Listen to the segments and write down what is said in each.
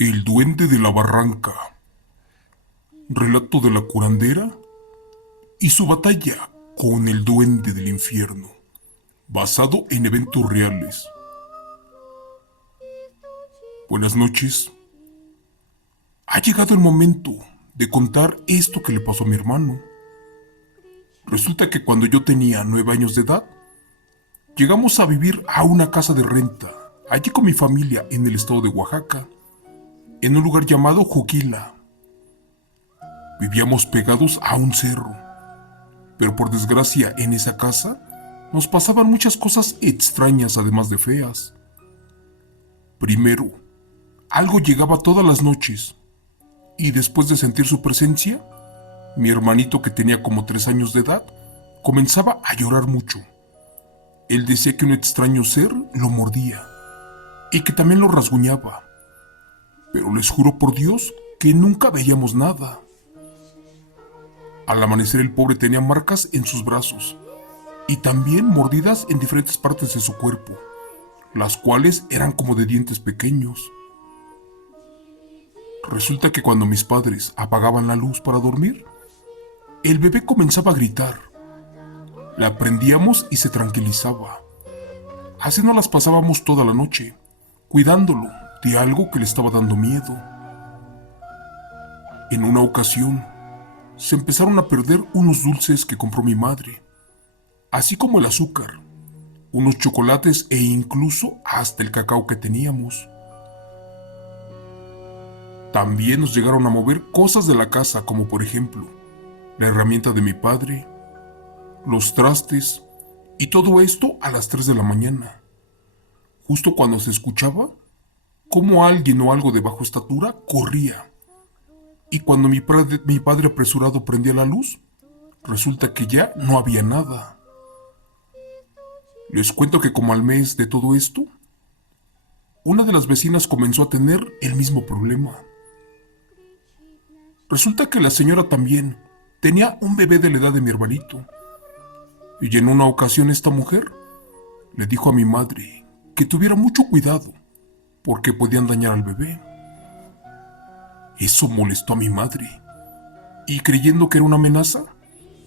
El duende de la barranca. Relato de la curandera y su batalla con el duende del infierno, basado en eventos reales. Buenas noches. Ha llegado el momento de contar esto que le pasó a mi hermano. Resulta que cuando yo tenía 9 años de edad, llegamos a vivir a una casa de renta, allí con mi familia en el estado de Oaxaca, en un lugar llamado Juquila. Vivíamos pegados a un cerro, pero por desgracia en esa casa nos pasaban muchas cosas extrañas además de feas. Primero, algo llegaba todas las noches y después de sentir su presencia, mi hermanito que tenía como 3 años de edad comenzaba a llorar mucho. Él decía que un extraño ser lo mordía y que también lo rasguñaba, pero les juro por Dios que nunca veíamos nada. Al amanecer el pobre tenía marcas en sus brazos y también mordidas en diferentes partes de su cuerpo, las cuales eran como de dientes pequeños. Resulta que cuando mis padres apagaban la luz para dormir, el bebé comenzaba a gritar. La prendíamos y se tranquilizaba. Así nos las pasábamos toda la noche, cuidándolo de algo que le estaba dando miedo. En una ocasión, se empezaron a perder unos dulces que compró mi madre, así como el azúcar, unos chocolates e incluso hasta el cacao que teníamos. También nos llegaron a mover cosas de la casa, como por ejemplo, la herramienta de mi padre, los trastes, y todo esto a las 3 de la mañana, justo cuando se escuchaba cómo alguien o algo de baja estatura corría. Y cuando mi padre apresurado prendía la luz, resulta que ya no había nada. Les cuento que como al mes de todo esto, una de las vecinas comenzó a tener el mismo problema. Resulta que la señora también tenía un bebé de la edad de mi hermanito. Y en una ocasión esta mujer le dijo a mi madre que tuviera mucho cuidado porque podían dañar al bebé. Eso molestó a mi madre y creyendo que era una amenaza,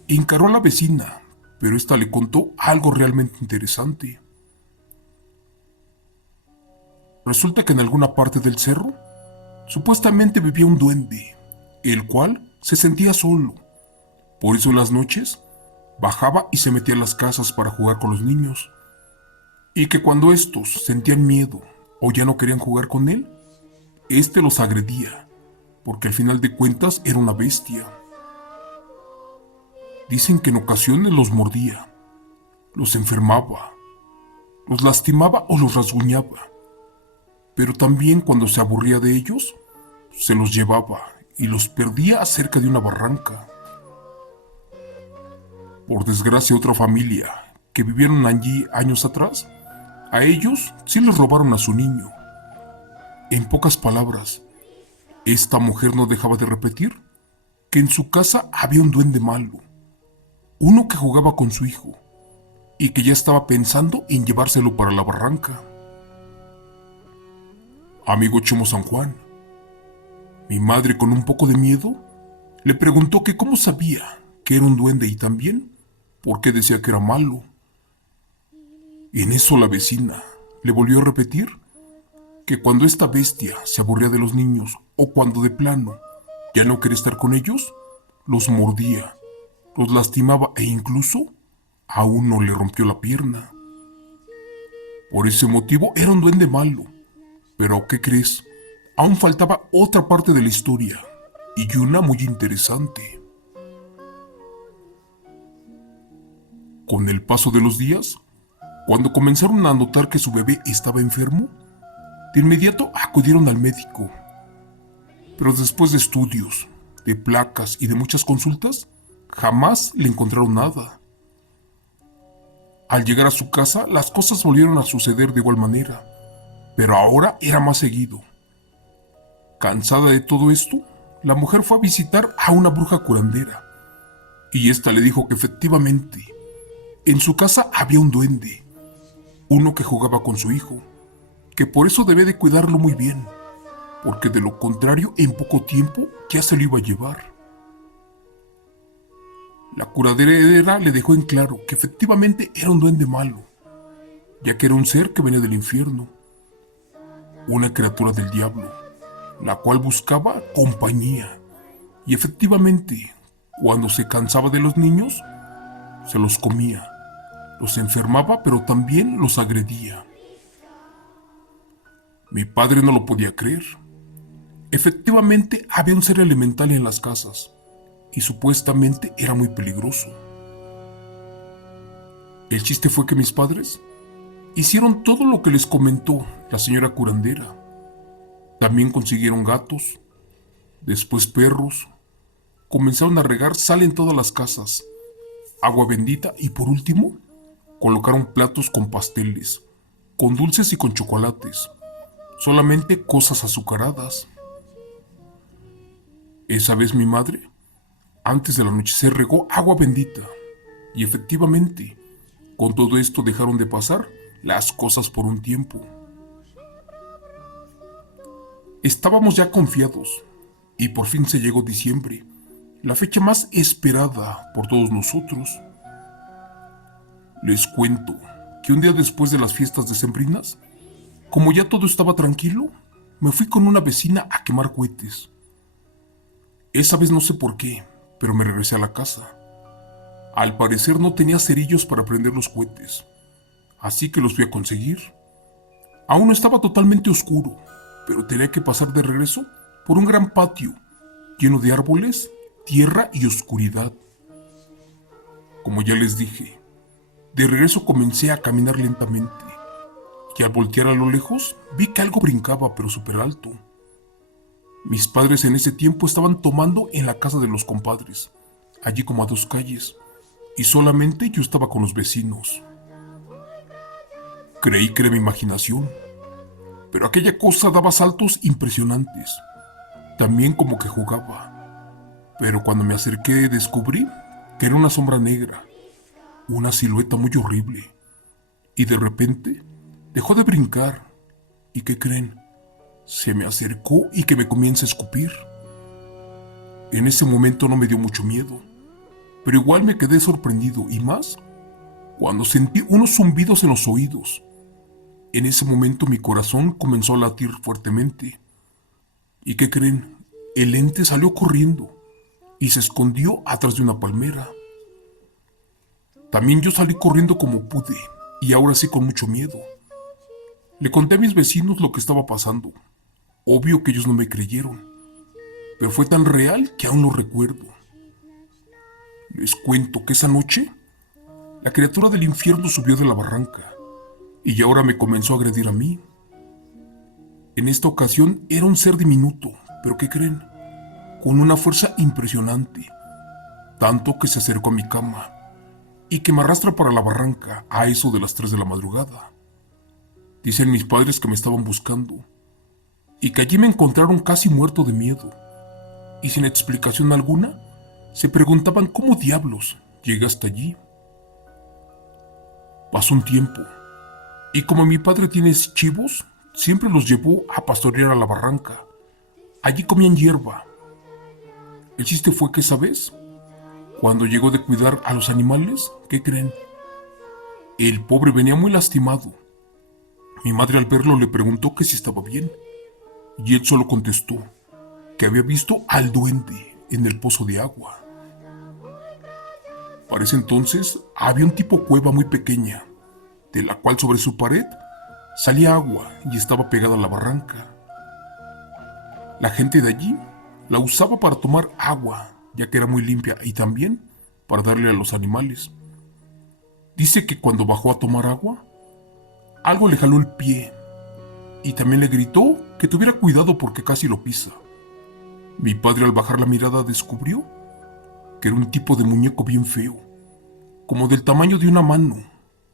encaró a la vecina, pero esta le contó algo realmente interesante. Resulta que en alguna parte del cerro supuestamente vivía un duende, el cual se sentía solo. Por eso en las noches bajaba y se metía a las casas para jugar con los niños. Y que cuando estos sentían miedo o ya no querían jugar con él, este los agredía, porque al final de cuentas era una bestia. Dicen que en ocasiones los mordía, los enfermaba, los lastimaba o los rasguñaba, pero también cuando se aburría de ellos, se los llevaba y los perdía cerca de una barranca. Por desgracia, otra familia que vivieron allí años atrás, a ellos sí les robaron a su niño. En pocas palabras, esta mujer no dejaba de repetir que en su casa había un duende malo, uno que jugaba con su hijo y que ya estaba pensando en llevárselo para la barranca. Amigo Chemo San Juan, mi madre con un poco de miedo le preguntó que cómo sabía que era un duende y también por qué decía que era malo. En eso la vecina le volvió a repetir que cuando esta bestia se aburría de los niños o cuando de plano ya no quería estar con ellos, los mordía, los lastimaba e incluso a uno le rompió la pierna. Por ese motivo era un duende malo. Pero ¿qué crees? Aún faltaba otra parte de la historia y una muy interesante. Con el paso de los días, cuando comenzaron a notar que su bebé estaba enfermo, de inmediato acudieron al médico. Pero después de estudios, de placas y de muchas consultas, jamás le encontraron nada. Al llegar a su casa, las cosas volvieron a suceder de igual manera, pero ahora era más seguido. Cansada de todo esto, la mujer fue a visitar a una bruja curandera, y ésta le dijo que efectivamente, en su casa había un duende, uno que jugaba con su hijo, que por eso debe de cuidarlo muy bien, porque de lo contrario en poco tiempo ya se lo iba a llevar. La curadera le dejó en claro que efectivamente era un duende malo, ya que era un ser que venía del infierno, una criatura del diablo, la cual buscaba compañía. Y efectivamente, cuando se cansaba de los niños, se los comía, los enfermaba, pero también los agredía. Mi padre no lo podía creer. Efectivamente, había un ser elemental en las casas, y supuestamente era muy peligroso. El chiste fue que mis padres hicieron todo lo que les comentó la señora curandera. También consiguieron gatos, después perros, comenzaron a regar sal en todas las casas, agua bendita y por último, colocaron platos con pasteles, con dulces y con chocolates, solamente cosas azucaradas. Esa vez mi madre, antes del anochecer, regó agua bendita y efectivamente, con todo esto dejaron de pasar las cosas por un tiempo. Estábamos ya confiados y por fin se llegó diciembre, la fecha más esperada por todos nosotros. Les cuento que un día después de las fiestas decembrinas, como ya todo estaba tranquilo, me fui con una vecina a quemar cohetes. Esa vez no sé por qué, pero me regresé a la casa. Al parecer no tenía cerillos para prender los cohetes, así que los fui a conseguir. Aún no estaba totalmente oscuro, pero tenía que pasar de regreso por un gran patio, lleno de árboles, tierra y oscuridad. Como ya les dije, de regreso comencé a caminar lentamente, y al voltear a lo lejos, vi que algo brincaba pero súper alto. Mis padres en ese tiempo estaban tomando en la casa de los compadres, allí como a 2 calles, y solamente yo estaba con los vecinos. Creí que era mi imaginación, pero aquella cosa daba saltos impresionantes, también como que jugaba. Pero cuando me acerqué descubrí que era una sombra negra, una silueta muy horrible, y de repente dejó de brincar. ¿Y qué creen? Se me acercó y que me comienza a escupir. En ese momento no me dio mucho miedo, pero igual me quedé sorprendido y más cuando sentí unos zumbidos en los oídos. En ese momento mi corazón comenzó a latir fuertemente. ¿Y qué creen? El ente salió corriendo y se escondió atrás de una palmera. También yo salí corriendo como pude y ahora sí con mucho miedo. Le conté a mis vecinos lo que estaba pasando. Obvio que ellos no me creyeron, pero fue tan real que aún lo recuerdo. Les cuento que esa noche, la criatura del infierno subió de la barranca y ahora me comenzó a agredir a mí. En esta ocasión era un ser diminuto, pero ¿qué creen? Con una fuerza impresionante, tanto que se acercó a mi cama y que me arrastra para la barranca a eso de las 3 de la madrugada. Dicen mis padres que me estaban buscando y que allí me encontraron casi muerto de miedo y sin explicación alguna se preguntaban cómo diablos llegué hasta allí. Pasó un tiempo y como mi padre tiene chivos, siempre los llevó a pastorear a la barranca. Allí comían hierba. El chiste fue que esa vez, cuando llegó de cuidar a los animales, ¿qué creen? El pobre venía muy lastimado. Mi madre al verlo le preguntó que si estaba bien, y él solo contestó que había visto al duende en el pozo de agua. Para ese entonces había un tipo cueva muy pequeña, de la cual sobre su pared salía agua y estaba pegada a la barranca. La gente de allí la usaba para tomar agua, ya que era muy limpia, y también para darle a los animales. Dice que cuando bajó a tomar agua, algo le jaló el pie y también le gritó que tuviera cuidado porque casi lo pisa. Mi padre al bajar la mirada descubrió que era un tipo de muñeco bien feo, como del tamaño de una mano,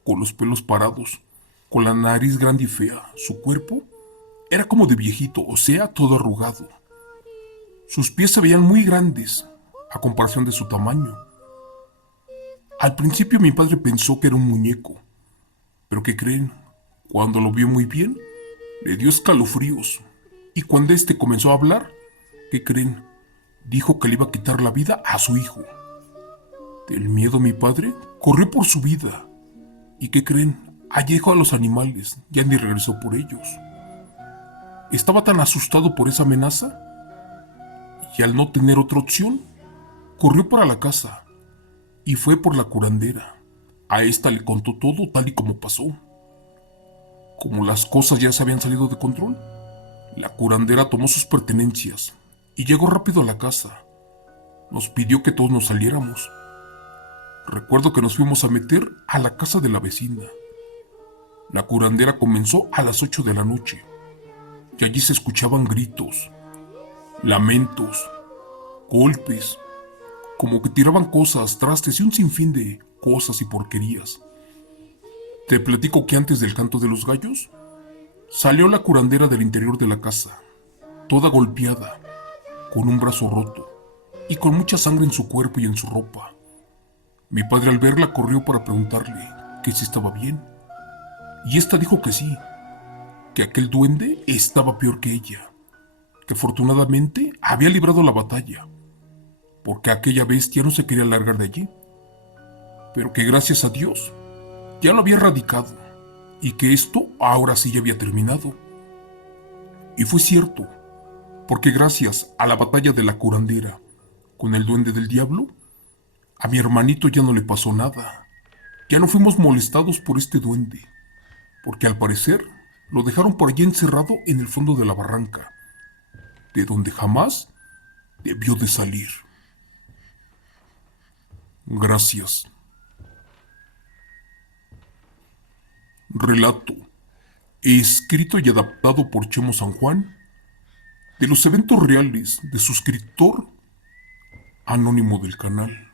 con los pelos parados, con la nariz grande y fea. Su cuerpo era como de viejito, o sea, todo arrugado. Sus pies se veían muy grandes a comparación de su tamaño. Al principio mi padre pensó que era un muñeco, pero ¿qué creen? Cuando lo vio muy bien, le dio escalofríos Y cuando este comenzó a hablar, ¿qué creen? Dijo que le iba a quitar la vida a su hijo. Del miedo mi padre corrió por su vida. ¿Y qué creen? Allí dejó a los animales, ya ni regresó por ellos. Estaba tan asustado por esa amenaza y al no tener otra opción, corrió para la casa y fue por la curandera. A esta le contó todo tal y como pasó. Como las cosas ya se habían salido de control, la curandera tomó sus pertenencias y llegó rápido a la casa. Nos pidió que todos nos saliéramos. Recuerdo que nos fuimos a meter a la casa de la vecina. La curandera comenzó a las 8 de la noche y allí se escuchaban gritos, lamentos, golpes, como que tiraban cosas, trastes y un sinfín de cosas y porquerías. Te platico que antes del canto de los gallos, salió la curandera del interior de la casa, toda golpeada, con un brazo roto y con mucha sangre en su cuerpo y en su ropa. Mi padre al verla corrió para preguntarle que si estaba bien, y esta dijo que sí, que aquel duende estaba peor que ella, que afortunadamente había librado la batalla, porque aquella bestia no se quería largar de allí, pero que gracias a Dios ya lo había erradicado y que esto ahora sí ya había terminado. Y fue cierto, porque gracias a la batalla de la curandera con el duende del diablo, a mi hermanito ya no le pasó nada. Ya no fuimos molestados por este duende, porque al parecer lo dejaron por allí encerrado en el fondo de la barranca, de donde jamás debió de salir. Gracias. Relato, escrito y adaptado por Chemo San Juan, de los eventos reales de suscriptor anónimo del canal.